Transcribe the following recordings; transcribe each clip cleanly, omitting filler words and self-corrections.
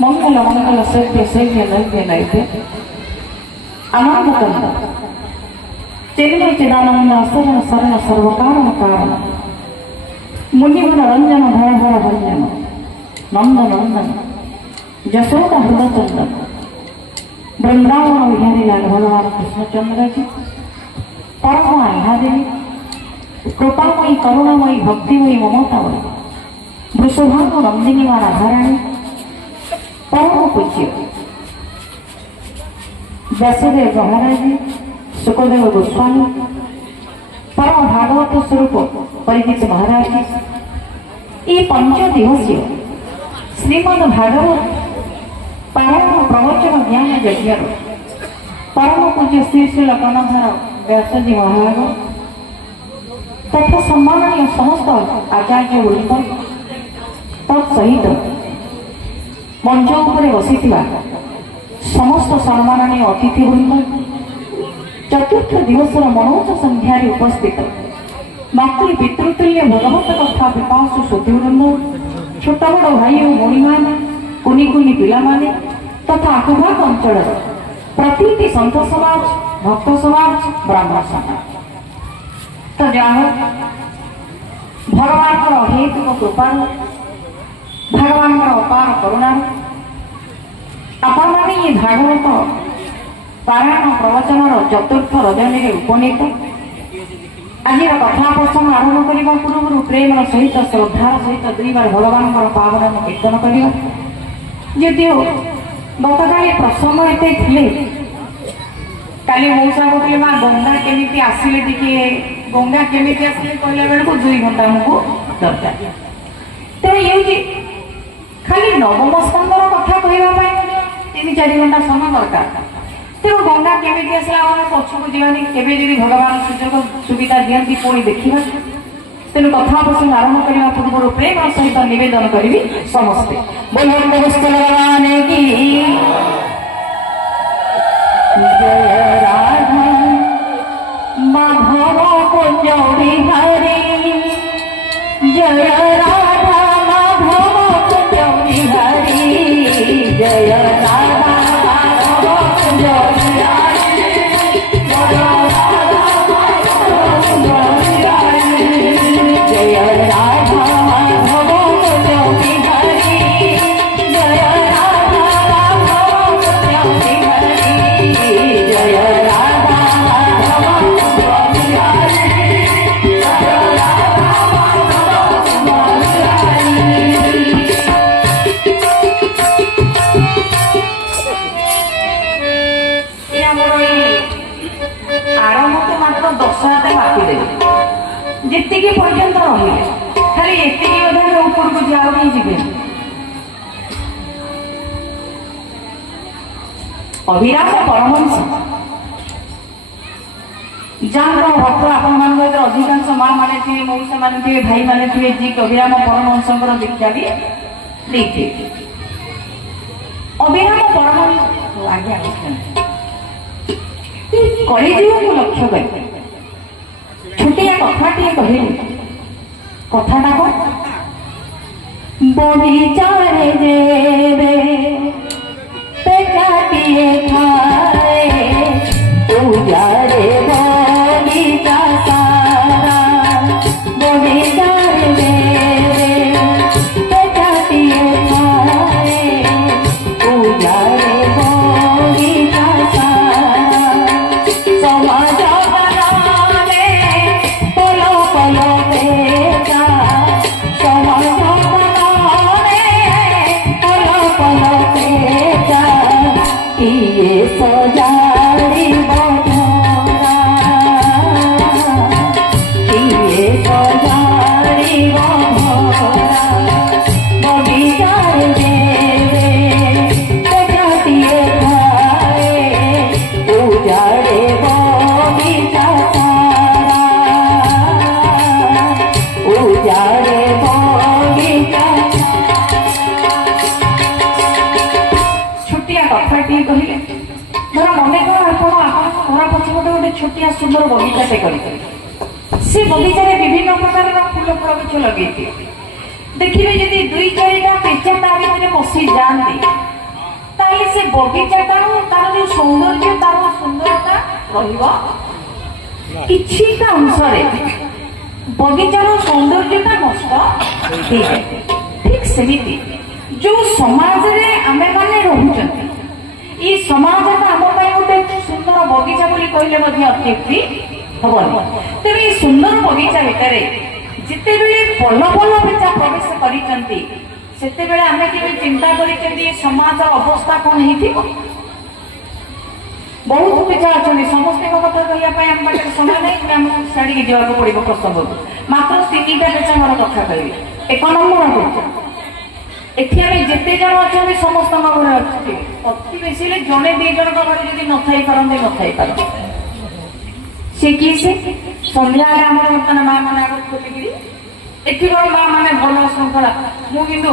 मंगल मंगल सत्य सैन्य नैत्य नैत्य अनामकंद चिन्मय चिदानंद असरण शरण सर्वकारण कारण मुनिवन रंजन भय भय भंजन नंद नंदन जशोदा हृदचंदन वृंदावन विहारी लाल भगवान कृष्णचंद्र जी परम आह्लादेवी कृपामयी करुणामयी भक्तिमयी ममतामयी वृषभानु नंदिनी राधाराणी परम पूज्य व्यासदेव महाराज सुखदेव गोस्वामी परम भागवत स्वरूप परिचित महाराज ये पंच दिवसीय श्रीमद भागवत पारायण प्रवचन ज्ञान यज्ञ परम पूज्य श्री श्री कर्णधार व्यासजी महाराज तथा सम्माननीय समस्त आचार्य वृंद तत्सहित मंच उपरे बसी समस्त सम्माननीय अतिथिवृंद चतुर्थ दिवस मनोज संध्यारे उपस्थित मातृ पितृतुल्य भगवत कथा विपासु श्रोतृवृंद छोट बड़ भाई और भौणी मैंने कुनि कुनि पिला माने तथा आखपाख अंचल प्रति संत समाज भक्त समाज ब्राह्मण समाज तो जाओ भगवान अहेतुक कृपा भगवान अपार करुणा आपण ये भागवत पारायण प्रवचन चतुर्थ रजनी में उपनीत आज कथाप्रसंग आरंभ करने पूर्व प्रेम सहित श्रद्धार सहित दुई बार भगवान पावन कीर्तन कर जदिव गतकाली प्रसंग एते थिले काली मौसा कहते माँ गंगा केमी आसिले टिके गंगा केमी आसिले कहला बेलू 2 घंटा हमको दरकार तेणु ये खाली नवम स्कंदर कथा कहवाई 3-4 घंटा समय दरकार तेणु गंगा केमी आसला पछक जावानी केवे जदि भगवान सुजोग सुविधा दिखती पुणी देखा तेणु कथा प्रसंग आरंभ करने पूर्व प्रेम सहित निवेदन करी समस्ते भगवान की जय राधा माधव कुंज बिहारी जय राधा माधव कुंज बिहारी जय राधा माधव कुंज बिहारी जय राधा माधव कुंज बिहारी जय राधा माधव कुंज बिहारी जय राधा माधव कुंज बिहारी जय राधा माधव कुंज बिहारी जय राधा माधव कुंज आरंभ तो मात्र 10 हाथ मापी देवे जी पर्यंत रही खाली एति ऊपर को जाओ नहीं जी अभिराम परमहंस जहाँ भक्त आपण अधिकांश माँ माने थे मौसा माने थे भाई माने थे जी अभिराम परमहंस दीक्षा भी नहीं अभिराम आज्ञा कलिजुग लक्ष्य कर छोटिया कथाटे कहली कथाटा को बगीचारे जेबे पेचाटिए खाए उजारे बगीचा सारा बगीचारे जेबे पेचाटिए खाए उजारे बगीचा सारा समाज बनाने पलो पलो बेचा समाज ये सजारी बधरा ये सजारी बधरा बगीचार देवे सजातिए खाए उजाड़े बगीचा सारा उजाड़े बगीचा कथाटी कहले धर मन कर घर पछपटे गोटे छोटिया सुंदर बगीचाटे कर बगीचार विभिन्न प्रकार फूल फल गछ लगे देखिए जदि दुई चारिटा पेचा ता भीतर पशि जाती ताले से बगीचाटार तार जो सौंदर्य तार सुंदरता रहिबा अंशरे बगीचार सौंदर्यता नष्ट हो जाए ठीक सेमिति जो समाज रे आमे माने रहुचंती ई समाज आम गोटे सुंदर बगीचा बोली कहले अत्युक्ति हबनी तेरे ई सुंदर बगीचा भितर जिते बेले भल भल पेचा प्रवेश करिसंती सेते बेले आमे केबे चिंता करिसंती ए समाज अवस्था कोन हेतिबो बहुत पेचा अछंती समस्त कथा कहिया पय हम बाटे समय नै हम साडी के जवाब पड़िबो प्रसंग मात्र 3टा पेचा मोर कथा कहबी एक नंबर पेचा एठी आमे जेते जण अछंती समस्त घर अछि अति बेसी ले जने दी जण घर जदि न थाई परंदे न थाई पर से की से संध्या रे हमर मतन मां माने आगो खोलिगिरी एठी बड़ मां माने भलो संखला मु किंतु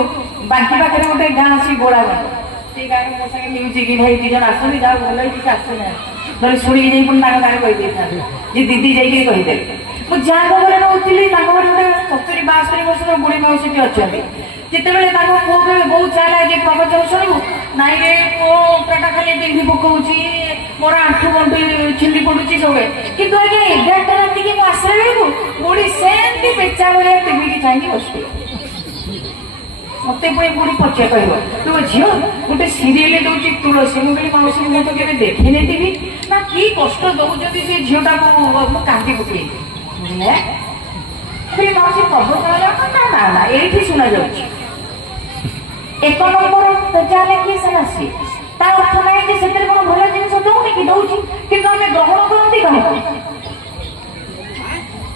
बाकी पाखरे गोटे गां सी गोळा गां से गां रे मोसे म्यूजिक भाई दी जण आसनी जा भलो कि आसे ना धरि सुनी जाई पुन ताका गारे कहि देता जे दीदी जाई के कहि दे मु जान घरे रहउतिली ताका घरे 70 72 वर्ष रो बुढ़ी मौसी अछंती जितेबाला पुओ के बहुत चाहला जे प्रवचन शुणु नाई रे पुओ पेटा खाली बिंदी पकाउची मोर आंठू गंठी छिंदी पड़ुची सब कि आज्ञा 11टा राति के आसला बेलू बुढ़ी सेमती पेचा भाया टीवी की चाहिए बस मत पुणी बुढ़ी पचे कह तू झील गोटे सीरियल दौर तुलसी मुझे मौसी मुझे तो केवे देखी नहीं ना कि कष्ट दौरान से झीलटा को कांदी पकई फिर मौसी प्रवचन ना ना ना ये शुणा जाऊँ एक नंबर पेचा किए सीना सी ता अर्थ ना कि से भल जिन दौनी कि दौर कि ग्रहण करती कहीं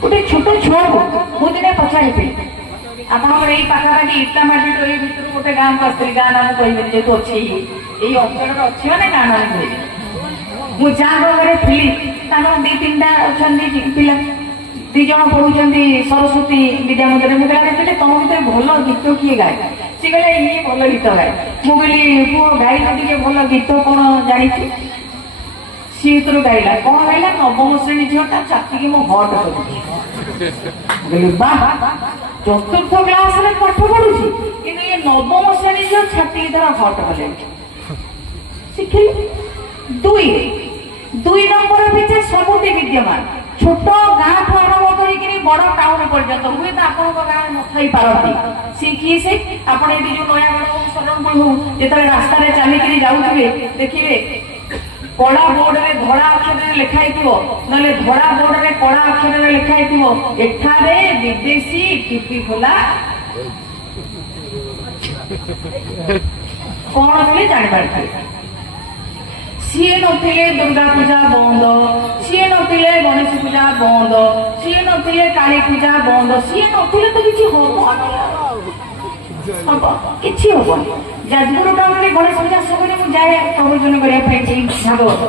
गोटे छोट छुआ को मुझे पचारि आपंकर यही पाखापाखि इटामाटी टोई भितर गोटे गाँव को आसती गाँ नाम कहे जेहतु अच्छे यही अंचल अच्छी मैंने गाँ नाम कह मुझे जहाँ घरे थी दी 3टा अच्छा पिला 2 जण पढ़ुंट सरस्वती विद्या मंदिर मुझे तुम भर भल गीत किए गाए सी कहले ये भल गीत गाए मुझे पुओ गाइल टे भल गीत कौन जानी सी भर गाइला कौन गाइला नवम श्रेणी झीटा चापी मो हट कर चतुर्थ क्लास रे पाठ पढ़ुची कि ये नवम श्रेणी झील छाती धर हट कले शिखिल 2 नंबर पीछे सबुटी विद्यमान छोट गाँ ठू आरंभ कर बड़ टाउन पर्यंत हुए तो आप गाँव न थी पारती सी किए से आप जो नयागढ़ हो शरणपुर हो जो रास्ता चलिकी जाऊे देखिए कला बोर्ड रे धड़ा अक्षर लिखाई ना धड़ा बोर्ड रे कला अक्षर लिखाई एठारे विदेशी टीपी खोला कौन बोले जापारे सीए नथिले दुर्गा पूजा बंद सीए नथिले गणेश पूजा बंद सीए नथिले काली पूजा बंद सीए नथिले तो किसी किसी हम जाजपुर टाउन में गणेश पूजा समय मुझे जाए प्रवचन करने भागवत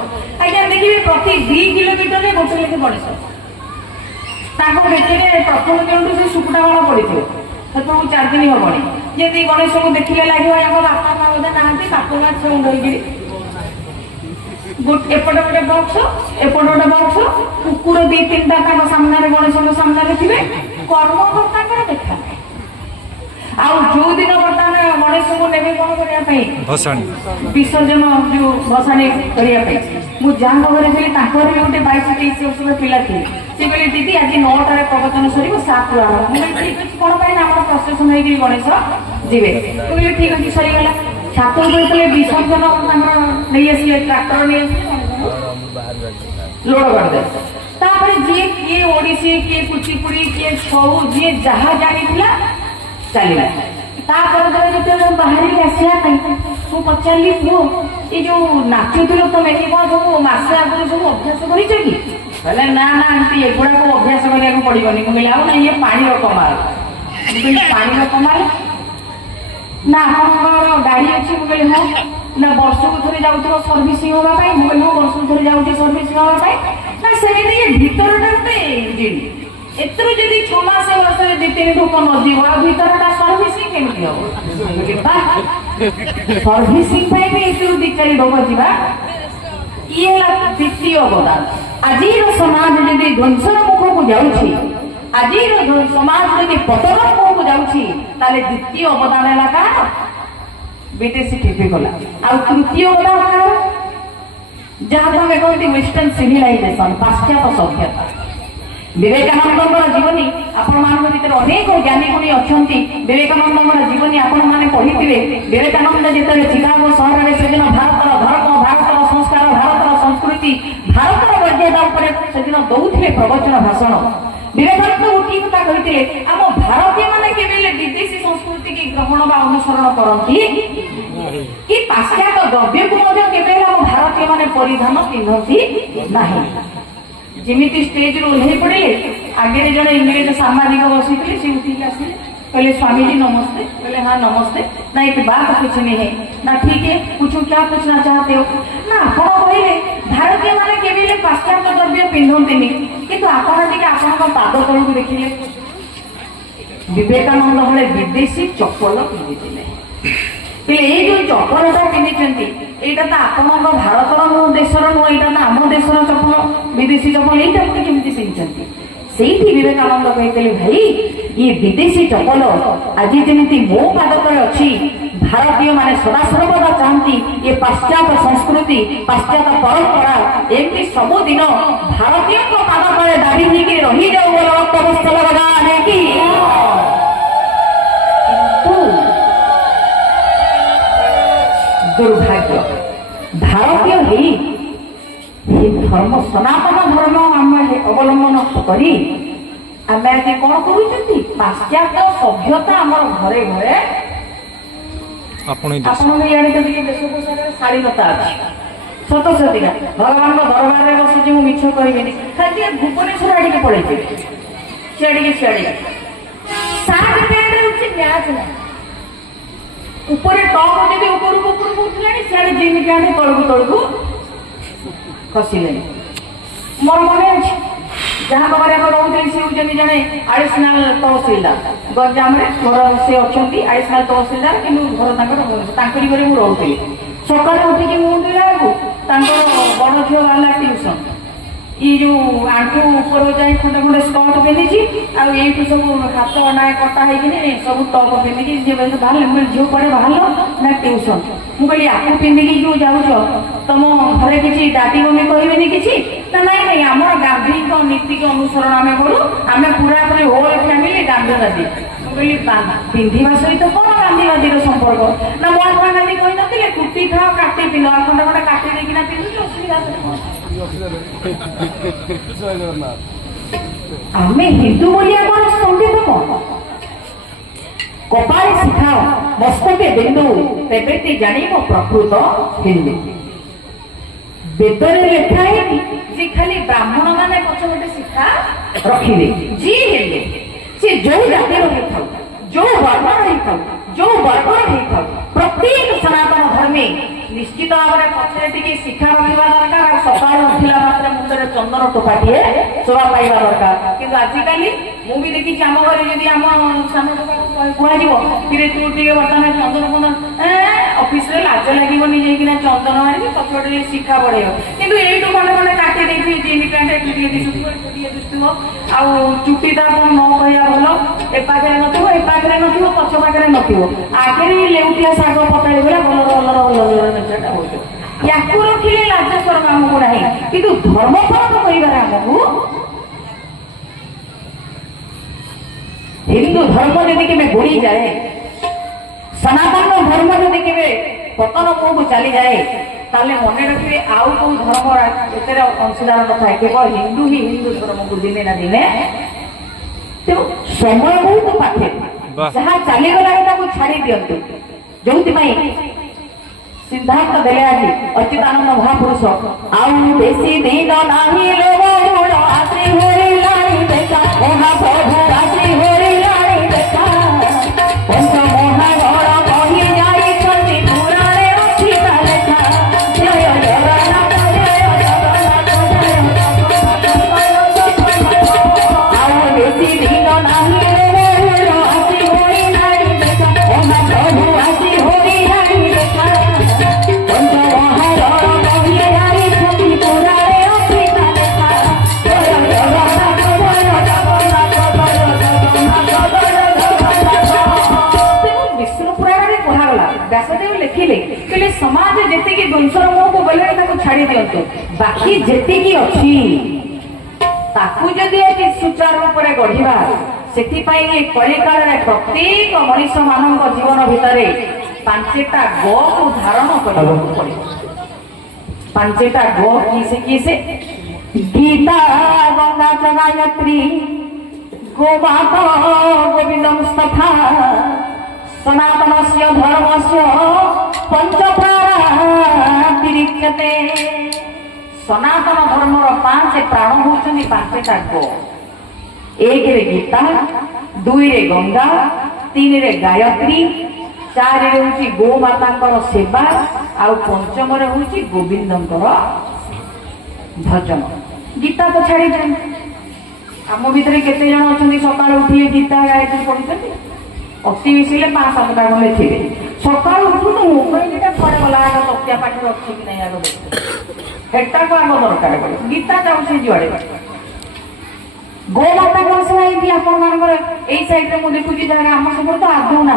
आज्ञा देखिए प्रति 2 किलोमीटर में गोटे लेखे गणेश बेटे प्रथम दिन से सुकुटा गण पड़ी से 4 दिन हमनी जमी गणेश को देखने लगे बापा माँ बोधे ना बापा माँ से मुंडी एपटे गोटे बक्स एपटे गोटे बक्स कुकुर 2-3टा सामने गणेश सामने थे कर्मकर्ता देखा आउ जो दिन बर्तमान गणेश को नेबे कौन करने विसर्जन जो भसाणी करने मुझे घरे थी गोटे 22-23 वर्ष पिला थी सी कहले दीदी आज 9टार प्रवचन सर 7 मुझे ठीक अच्छे कौन पाई आम प्रसेसन हो गणेश जीवे मुझे ठीक अच्छे सरीगला छात जो विसर्जन नहीं आसिले ट्राक्टर नहीं लोड करदे जी किए ओडिसी किए कुचिपुड़ी किए छौ जी जहाँ जानी चलला जो बाहर आसा मु पचारि पुओ ये जो नाचुल तुम ये कौन सब मसे आगे सब अभ्यास कर ना ना आंटी एगुड़ा को अभ्यास करा पड़ोनी मुझे ना ये पानी कमाल पानी कमाल ना आप गाड़ी अच्छी मुझे हाँ ना वर्ष को थे जाऊ सर्विसिंग हाँपाई मुझे हाँ वर्ष को थे जाऊँ सर्विसिंग हाँपाई ना सेमती भीतरटा गोटे इंजिन एतरू जदि 6 मास वर्ष 2-3 धूप नदी भीतरटा सर्विसिंग केमती हम सर्विसिंग भी एतरू 2-4 ढोक जा ये द्वितीय अवदान आज समाज जदि ध्वंसर मुख को जाऊँगी आज समाज जदि पतन मुख को जाऊँगी द्वितीय अवदान है क्या विदेशी टिपी गला आ तृतीय अवदान जहाँ आम कहते वेस्टर्न सिविलाइजेशन पाश्चात्य सभ्यता विवेकानंद जीवनी आपण मान भर अनेक ज्ञानी गुणी अच्छा विवेकानंद जीवनी आपण मैंने पढ़ी विवेकानंद जिते चिकागो सहर में से भारत धर्म भारत संस्कार भारत संस्कृति भारत मर्यादा से दौले प्रवचन भाषण विवेकानंद गोटे कथा कहते आम भारतीय मैंने केवल विदेशी संस्कृति की ग्रहण बा अनुसरण करती कि पाश्चात्य द्रव्य को केवल आम भारतीय मैंने परिधान पिंधती ना जमीती स्टेज रू ओह्ल पड़े आगे जड़े इंग्रेज सामाजिक बसी थे सी उठिक आसे कहले स्वामी जी नमस्ते कहले हाँ नमस्ते ना एक बात कुछ नहीं है ना ठीक है पूछो क्या पूछना चाहते हो ना आप कहले भारतीय मैंने केवल पाश्चात्य द्रव्य पिंधती किंतु आप पाद तल को देखिले विवेकानंद भाई विदेशी चप्पल पिंधि ये जो चप्पलटा पिंधि यहाँ तो आप भारत देशर नुह यहाँ आम देशर चप्पल विदेशी चप्पल यहाँ केमी पिंधि से विवेकानंद कहते भाई ये विदेशी चप्पल आज जमी मो पाद तले अच्छी भारतीय माने सदा सर्वदा चाहती ये पाश्चात्य संस्कृति पाश्चात्य परंपरा एमती सबुदिन भारतीय पाद तले दाबी होगी रही जाऊ कि दुर्भाग्य भारतीय ही धर्म सनातन धर्म आम अवलंबन करी आम आज कौन कर पाश्चात्य सभ्यता आम घरे घरे वेशभूषा शालीनता अच्छी सत सतिका भगवान दरबार में बस मिछ कह खाली भुवनेश्वर आड़े पड़े सियाड़े सियाड़े सार्ट पैंट मैच ना ऊपर टप जब उपरକୁ ଉପରକୁ ଉଠିଲାଣି ସିଆଡ଼େ ଜିନ୍ ପ୍ୟାଣ୍ଟ ତଳକୁ ତଳକୁ ଖସିଲେଣି ମୋର ମନେ ଅଛି ଯାହା ପାଖରେ ଆମେ ରହୁଥିଲେ ସେ ହେଉଛନ୍ତି ଜଣେ ଆଡିସନାଲ ତହସିଲଦାର ଗଞ୍ଜାମରେ ଘର ସେ ଅଛନ୍ତି ଆଡିସନାଲ ତହସିଲଦାର କିନ୍ତୁ ଘର ତାଙ୍କର ତାଙ୍କରି ଘରେ ମୁଁ ରହୁଥିଲି ସକାଳେ ଉଠିକି ମୁଁ ଉଠିଲା ବେଳକୁ ତାଙ୍କର ବଡ଼ ଝିଅ ବାହାରିଲା ଟ୍ୟୁସନ ये जो आंटू ऊपर जाए खंडे खंडे स्कर्ट पिंधि आई सब हाथ ना कटा है सब टप पिंधि बाहर झील कड़े बाहर ना ट्यूशन मुझे आपको पिंधिकी जो जाऊच तुम घरे किसी डाटी मम्मी कहबेनि किसी ना नाई नाई आम गांधी नीति के अनुसरण आम करूँ आम पूरा पूरी होल फैमिली गांधीवादी मुझे पिंधा सहित कौन गांधीवादी संपर्क ना महात्मा गांधी कही ना कुटी था काटी पिंध खंडे खंडे काटी देना पिंधुच असुविधा आमे हिंदू बोलिया कौन संकेत कौन कपाल शिखाओ मस्तके बिंदु तेबेती जानिबो प्रकृत हिंदू वेदरे लेखा है जे खाली ब्राह्मण माने पछोटे शिखा रखिले जी हेले से जो जाति रही था जो वर्ण रही था जो वर्ग रही था प्रत्येक सनातन धर्मे निश्चित भाव में पछे शिक्षा रखा दरकार सकाल उठला मात्र मुंडे चंदन टोपाटे शोभा पाइबा दरकार कि आजिकल मुझे देखी आम घर जब आम सान କୁହାଯିବ କିରେ ତୁ ଟିକେ ବର୍ତ୍ତମାନ ଚନ୍ଦନ ଫନ୍ଦନ ଅଫିସରେ ଲାଜ ଲାଗିବନି ଯାଇକିନା ଚନ୍ଦନ ମାରିକି ପଛପଟେ ଟିକେ ଶିଖା ବଢେଇବ କିନ୍ତୁ ଏଇଠୁ ଖଣ୍ଡେ ଖଣ୍ଡେ କାଟି ଦେଇଥିବି ଜିନି ପ୍ୟାଣ୍ଟ ଏଠୁ ଟିକେ ଦିଶୁଥିବ ଏଠୁ ଟିକେ ଦିଶୁଥିବ ଆଉ ଚୁଟି ତ ଆପଣ ନ କହିବା ଭଲ ଏ ପାଖରେ ନଥିବ ଏ ପାଖରେ ନଥିବ ପଛ ପାଖରେ ନଥିବ ଆଗରେ ଲେଉଟିଆ ଶାଗ ପତାଳି ଭଳିଆ ଭଲର ନେଚରଟା ହଉଥିବ ୟାକୁ ରଖିଲେ ଲାଜ ସରମ ଆମକୁ ନାହିଁ କିନ୍ତୁ ଧର୍ମ ପାଳନ କରିବାରେ ଆମକୁ हिंदू धर्म यदि के बुड़ी जाए सनातन धर्म यदि के पतन को चली जाए ताले मन रखिए आउ को धर्म एते अंशदार नथा केवल हिंदू ही हिंदू धर्म को दिने ना दिने तो समय बहुत पाखे जहाँ चली गला को छाड़ी दियंतु जोति पई सिद्धांत देले आज अच्युतानंद महापुरुष आउ बेसी दिन नाही लोग आसी होई लाई देखा ओहा प्रभु आसी होई समाज जेतिकी वंशर मुह को गले छाड़ी दिंतु बाकी जेतिकी अच्छी ताकू जदि सुचारू रूप से गढ़ा से कलिकाल प्रत्येक मनीष मान जीवन भितर पांचटा ग को धारण करने पड़े पांचटा ग किसे गीता गंगा गायत्री गोमाता गोविंदम तथा सनातन से धर्म से पंचप्राणिरीक्षते सनातन धर्म पांच प्राण होती पांचटा गो एक रे गीता दुई रे गंगा तीन रे गायत्री चार रे होची गोमाता सेवा आउ पंचम रे होची गोविंदंकर भजन गीता तो छाड़ी दें आम भितर केते जन अछंती सकाळ उठिले गीता गायत्री पढुछंती अति बेसी 5-7 टा खंडे थे सका उठू तो मोबाइल पड़े गला तकिया पाठी रखी कि नहीं आगे हेटा को आग दरकार पड़े गीता जाऊँ जुआड़े गोमाता कौन से आपण मान साइड में देखुची जगह आम सब तो आदौ ना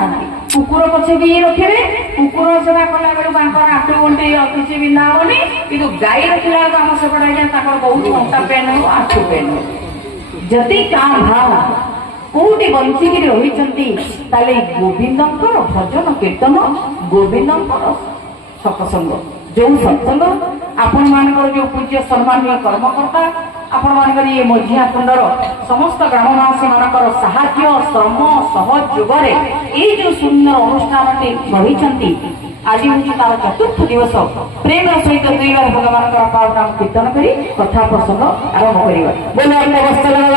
कुकुर पछे भी रखे कुकुर सेवा कला बेलू आठु घंटे किसी भी ना हेनी कि गाई रखला आम सेपटे आज्ञा बहुत अंटा पेन हो आठु पेन हो जदि का भाव कोटी बंचिकी रही गोविंदंकर भजन कीर्तन गोविंदंकर सत्संग जो सत्संग आपण मानकर जो पूज्य सम्मानीय कर्मकर्ता आपण मानकर ये मझिया कुंडर समस्त ग्रामवासी मानकर साहाय्य श्रम सहयोग ये जो सुंदर अनुष्ठान रही आज हूँ तार चतुर्थ दिवस प्रेम सहित दुई बार भगवान पाव नाम कीर्तन कर कथा प्रसंग आरंभ करवा